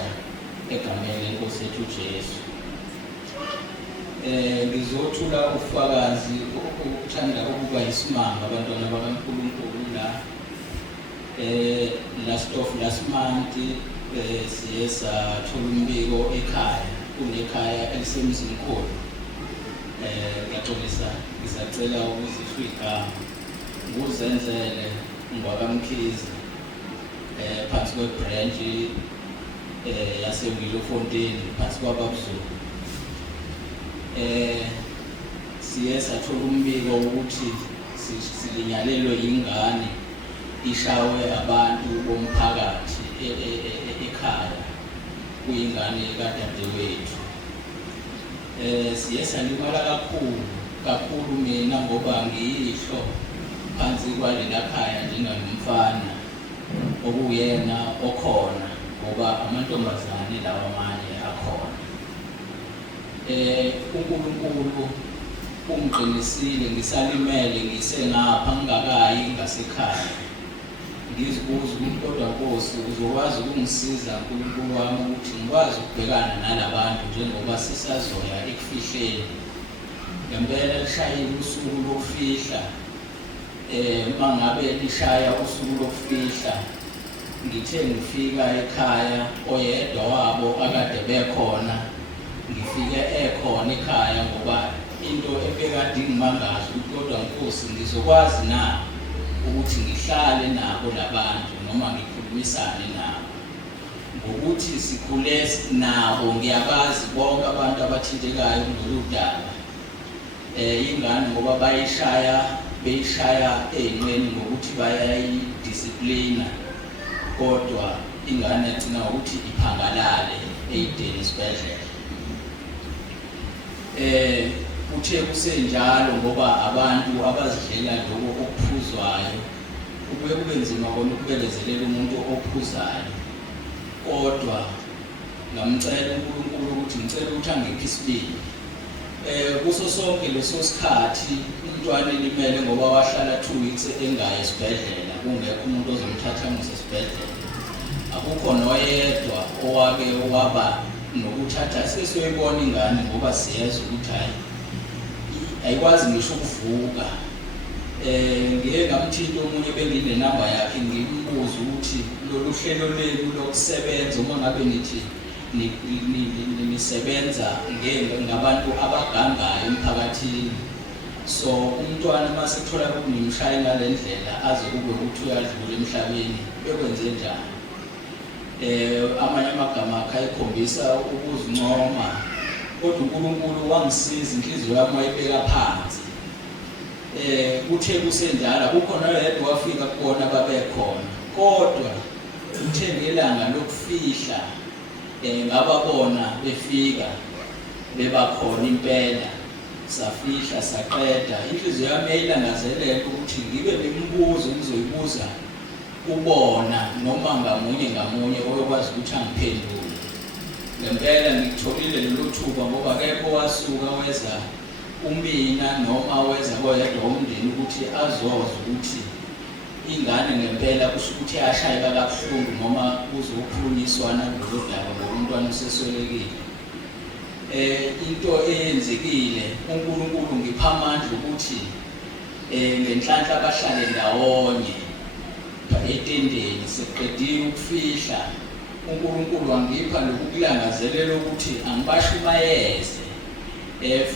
kabusha egameni lenkosi yethu Jesu. Ngizothula ufakazi ukuthanda ukuba isimanga abantwana bakaNkulunkulu la. Last month siye sathola umbiko ekhaya, kunekhaya elisemzini khona. Ngiyaxolisa, ngisacela ukuzisho igama. Nguzenzele ngwakamkhizi phansi kwebranch yaseWillow-Fontein phansi kwaBabuzulu. Siye sathola umbiko ukuthi silinyalelwe ingane ishawe abantu bomphakathi ekhaya, kuyingane kadadewethu. Siye salimala kakhulu mina ngoba ngiyihlo phansi kwalela khaya njengamfana okuyena okhona ngoba amantombazane lawa amanye akhona. uNkulunkulu ungiqinisile ngisalimele ngisengapha ngingakayi ngasekhaya. Ngizibuza ukuthi kodwa Nkosi uzokwazi ukungisiza uNkulunkulu wami ukuthi ngikwazi ukubhekana nalabantu njengoba sisazoya ekufihleni. Ngempela lishayile usuku lokufihla. Mangabe lishaya usuku lokufihla ngithe ngifika ekhaya oyedwa wabo akade bekhona ngifike ekhona ekhaya ngoba into ebekade ngimangaza ukuthi kodwa Nkosi ngizokwazi na ukuthi ngihlale nabo labantu noma ngikhulumisane nabo ngokuthi sikhule nabo. Ngiyabazi bonke abantu abathintekayo kulolu daba. Ingane ngoba beyishaya ey'nqeni ngokuthi bayayidisciplina, kodwa ingane yagcina ukuthi iphangalale ey'deni esibhedlela. Kuthe kusenjalo ngoba abantu abazidlela lokho okuphuzwayo kubuye kube nzima kona ukubelezelela umuntu ophuzayo, kodwa ngamcela uNkulunkulu ukuthi ngicela ukuthi angiphe isibindi. Kuso sonke leso sikhathi umntwana elimele ngoba wahlala 2 weeks engaya esibhedlela, kungekho umuntu ozomthathamisa esibhedlela. Akukho noyedwa owake waba nokuthatha sesiyoyibona ingane ngoba siyezwa ukuthi ayikwazi ngisho ukuvuka. Ngiye ngamthinta omunye benginenamba yakhe ngimbuza ukuthi lolu hlelo lenu lokusebenza uma ngabe nithi nisebenza ngabantu abagangayo emphakathini, so umntwana masethola ukuthi nimshaye ngalendlela aze kube ukuthi uyadlula emhlabeni bekwenze njani. Amanye amagama akhe ayikhombisa ukuzincoma, kodwa uNkulunkulu wangisiza inhliziyo yami wayibeka phansi. Kuthe kusenjalo kukhona yedwa wafika kubona babekhona, kodwa uthe ngelanga lokufihla ngababona befika bebakhona impela. Safihla saqeda, inhliziyo yami yayilangazelela ukuthi ngibe nemibuzo engizoyibuza ubona noma ngamunye oyokwazi ukuthi angiphendule. Ngempela ngikutholile lelo thuba ngoba akekho wasuka weza umina noma weza koyedwa umndeni ukuthi azoze ukuthi ingane ngempela kusho ukuthi yashayeka kabuhlungu noma kuzokhulunyiswana kulolu daba ngomntwana oseswelekile. Into eyenzekile uNkulunkulu ngipha amandla ukuthi ngenhlanhla abahlale ndawonye etendeni seqedile ukufihla. uNkulunkulu wangipha lokukulangazelela ukuthi angibashumayeze,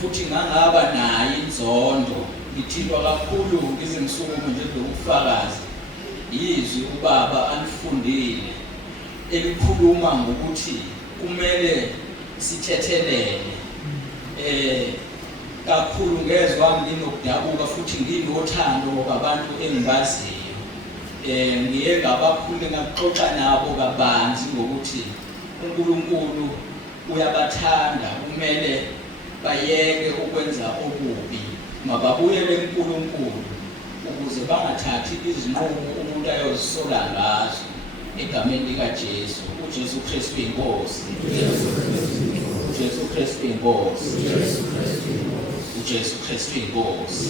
futhi ngangaba nayo inzondo. Ngithintwa kakhulu ngize ngisukume nje lokufakazi yizwi ubaba alifundile elikhuluma ngokuthi kumele sithethelele. Kakhulu ngezwe nginokudabuka futhi nginothando ngabantu engibaziyo. Ngiye ngabakhulu ngaxoxa nabo kabanzi ngokuthi uNkulunkulu uyabathanda, kumele bayeke ukwenza okubi, mababuyele kuNkulunkulu ukuze bangathathi izinqumo umuntu ayozisola ngazo egameni likaJesu. uJesu Kristu inkosi. uJesu Kristu inkosi. uJesu Kristu inkosi.